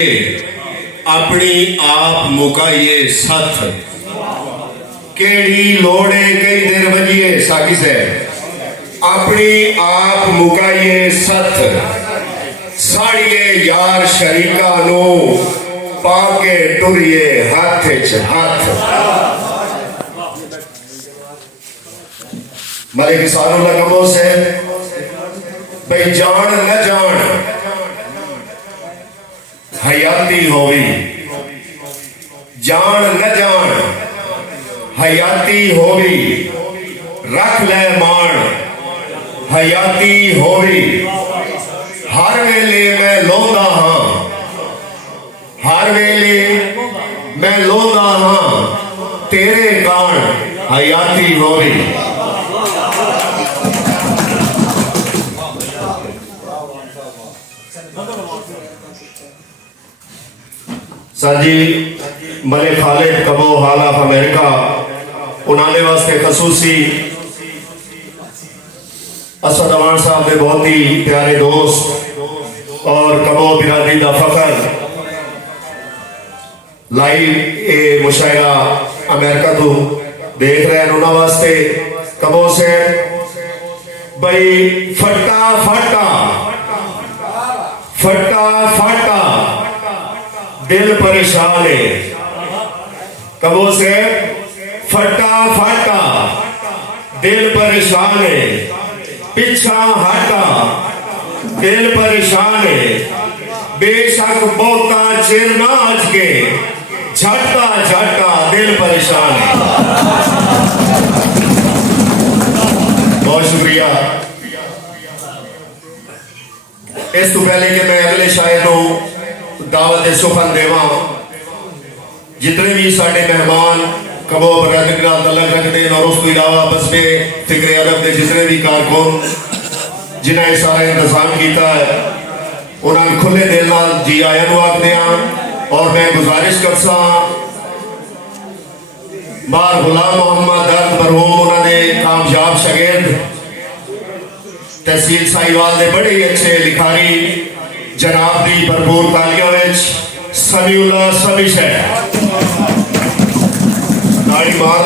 अपनी आप मुकाइए सथ केड़ी लोड़े कई दिन बजिए साकी से अपनी आप मुकाइए सथ साड़िए यार शरीका नो पाके टुरिए हाथ च हाथ मलिक सारू लगमो से भाई जान न जान हयाती होवी जान न जान हयाती होवी रख ले मान हयाती होवी हर वेले मैं लोंदा हाँ हर वेले मैं लोंदा हाँ तेरे कान हयाती होवी साजी मलिक खालिद कबो हाल ऑफ अमेरिका उन्होंने वास्ते खसूसी असद अमान साहब के बहुत ही प्यारे दोस्त और कबो बिरादरी का फखर लाइव ये मुशायरा अमेरिका तो देख रहे हैं उन्होंने वास्ते कबो से भाई फटा फटा फटा फटा दिल परेशान है कबो से फटा फटा दिल परेशान है पीछा हटा दिल परेशान है बेशक बहुता चिर ना आज के झटका झटका दिल परेशान है। बहुत शुक्रिया। इस तो पहले कि मैं अगले शायर को दावत सुखन देवा जितने भी साढ़े मेहमान कबो बरादरी का तलक रखते हैं और उसके अलावा आपस में फिक्र अदब के जितने भी कारकुन जिन्हें सारा इंतजाम किया है उन्होंने खुले दिल नाल जी आया आखते हैं और मैं गुजारिश करसा बार गुलाम मोहम्मद दर्द मरहूम उन्होंने कामयाब शागिर्द तहसील साहिवाल ने बड़े अच्छे लिखारी जनाब दी भरपूर तालियों में सभी शहर ताड़ी मार